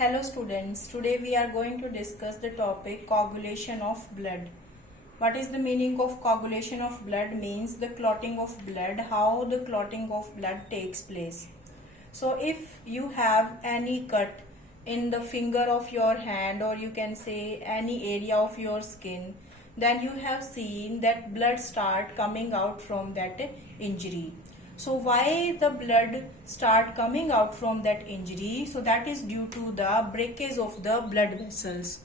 Hello students, today we are going to discuss the topic coagulation of blood. What is the meaning of coagulation of blood? Means the clotting of blood, how the clotting of blood takes place. So if you have any cut in the finger of your hand, or you can say any area of your skin, then you have seen that blood start coming out from that injury. So why the blood start coming out from that injury? So that is due to the breakage of the blood vessels.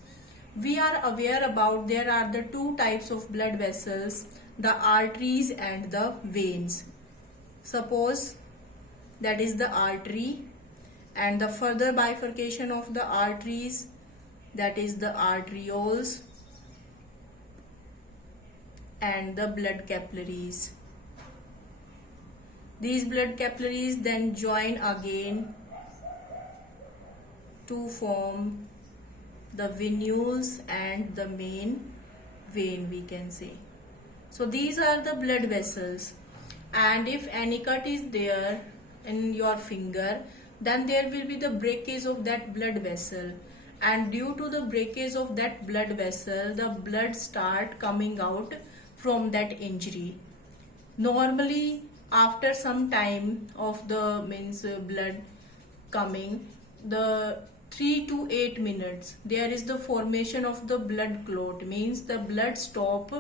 We are aware about there are the two types of blood vessels, the arteries and the veins. Suppose that is the artery, and the further bifurcation of the arteries, that is the arterioles and the blood capillaries. These blood capillaries then join again to form the venules and the main vein, we can say. So these are the blood vessels, and if any cut is there in your finger, then there will be the breakage of that blood vessel, and due to the breakage of that blood vessel, the blood start coming out from that injury. Normally after some time of the blood coming, the 3 to 8 minutes, there is the formation of the blood clot, means the blood stop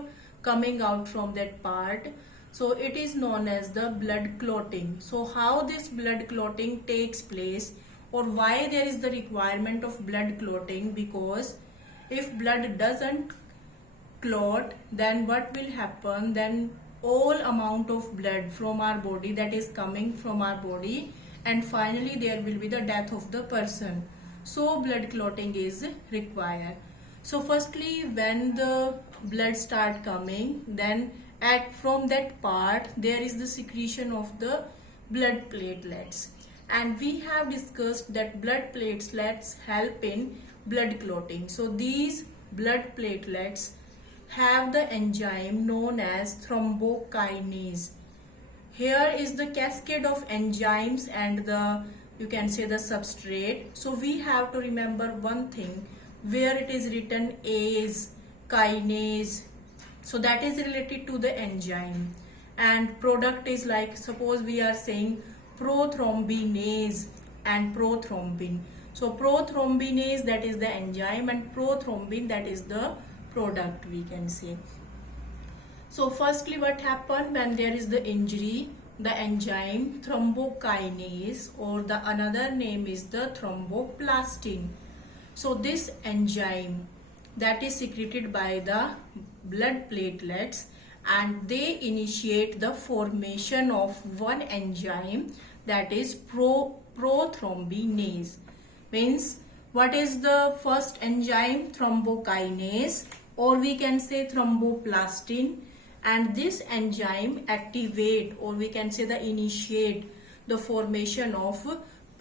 coming out from that part. So it is known as the blood clotting. So how this blood clotting takes place, or why there is the requirement of blood clotting? Because if blood doesn't clot, then what will happen? Then all amount of blood from our body, that is coming from our body, and finally there will be the death of the person. So blood clotting is required. So firstly, when the blood start coming, then from that part there is the secretion of the blood platelets, and we have discussed that blood platelets help in blood clotting. So these blood platelets have the enzyme known as thrombokinase. Here is the cascade of enzymes and the, you can say, the substrate. So we have to remember one thing, where it is written ase, kinase, so that is related to the enzyme, and product is like, suppose we are saying prothrombinase and prothrombin. So prothrombinase, that is the enzyme, and prothrombin, that is the product, we can say. So firstly, what happened when there is the injury? The enzyme thrombokinase, or the another name is the thromboplastin. So this enzyme, that is secreted by the blood platelets, and they initiate the formation of one enzyme, that is prothrombinase. Means what is the first enzyme? Thrombokinase, or we can say thromboplastin, and this enzyme activate, or we can say the initiate the formation of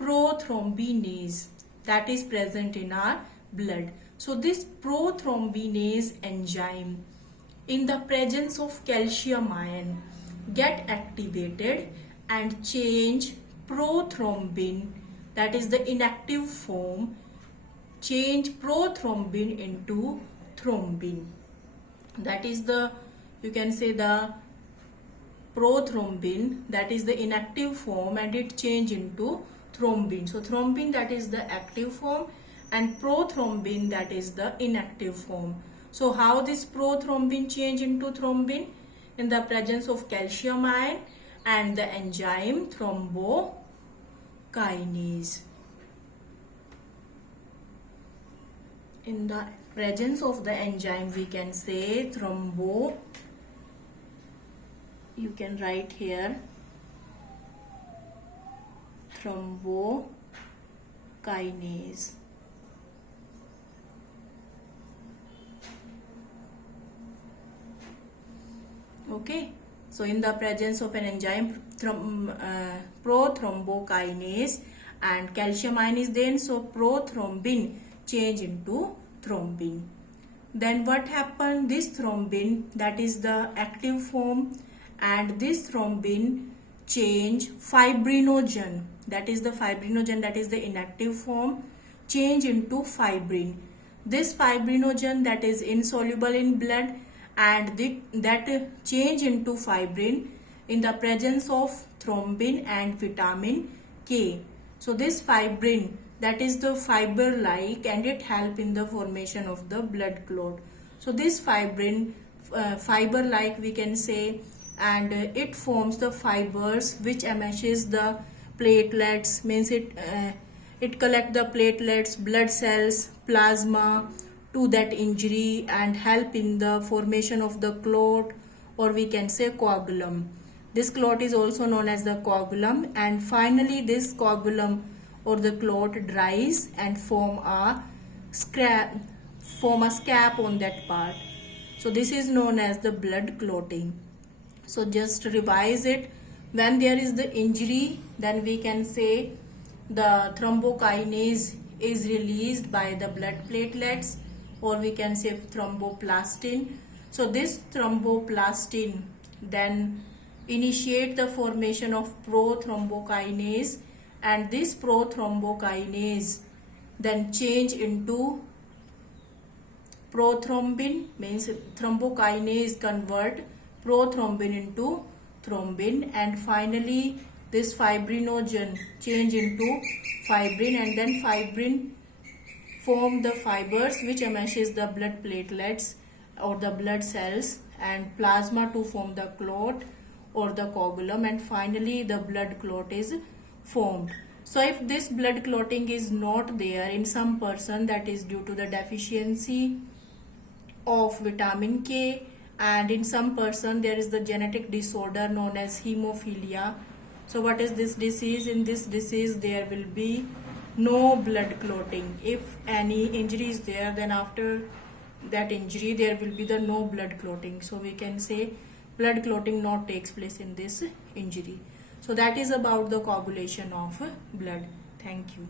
prothrombinase, that is present in our blood. So this prothrombinase enzyme, in the presence of calcium ion, get activated and change prothrombin, that is the inactive form, change prothrombin into thrombin. That is the, you can say, the prothrombin, that is the inactive form, and it change into thrombin. So thrombin, that is the active form, and prothrombin, that is the inactive form. So how this prothrombin change into thrombin? In the presence of calcium ion and the enzyme thrombokinase. In the presence of the enzyme, we can say you can write here thrombokinase. Okay, so in the presence of an enzyme prothrombokinase and calcium ion is there, so prothrombin change into thrombin. Then what happened? This thrombin, that is the active form, and this thrombin change fibrinogen, that is the fibrinogen, that is the inactive form. change into fibrin. This fibrinogen that is insoluble in blood, and that change into fibrin in the presence of thrombin and vitamin K. So this fibrin, that is the fiber like, and it help in the formation of the blood clot. So this fibrin, fiber like we can say, and it forms the fibers which emerges the platelets, means it collect the platelets, blood cells, plasma to that injury and help in the formation of the clot, or we can say coagulum. This clot is also known as the coagulum, and finally this coagulum or the clot dries and form a scab on that part. So this is known as the blood clotting. So just revise it. When there is the injury, then we can say the thrombokinase is released by the blood platelets, or we can say thromboplastin. So this thromboplastin then initiate the formation of prothrombokinase, and this prothrombokinase then change into prothrombin, means thrombokinase convert prothrombin into thrombin, and finally this fibrinogen change into fibrin, and then fibrin form the fibers which emerges the blood platelets or the blood cells, and plasma to form the clot or the coagulum, and finally the blood clot is formed. So if this blood clotting is not there in some person, that is due to the deficiency of vitamin K, and in some person there is the genetic disorder known as hemophilia. So what is this disease? In this disease there will be no blood clotting. If any injury is there, then after that injury there will be the no blood clotting. So we can say blood clotting not takes place in this injury. So that is about the coagulation of blood. Thank you.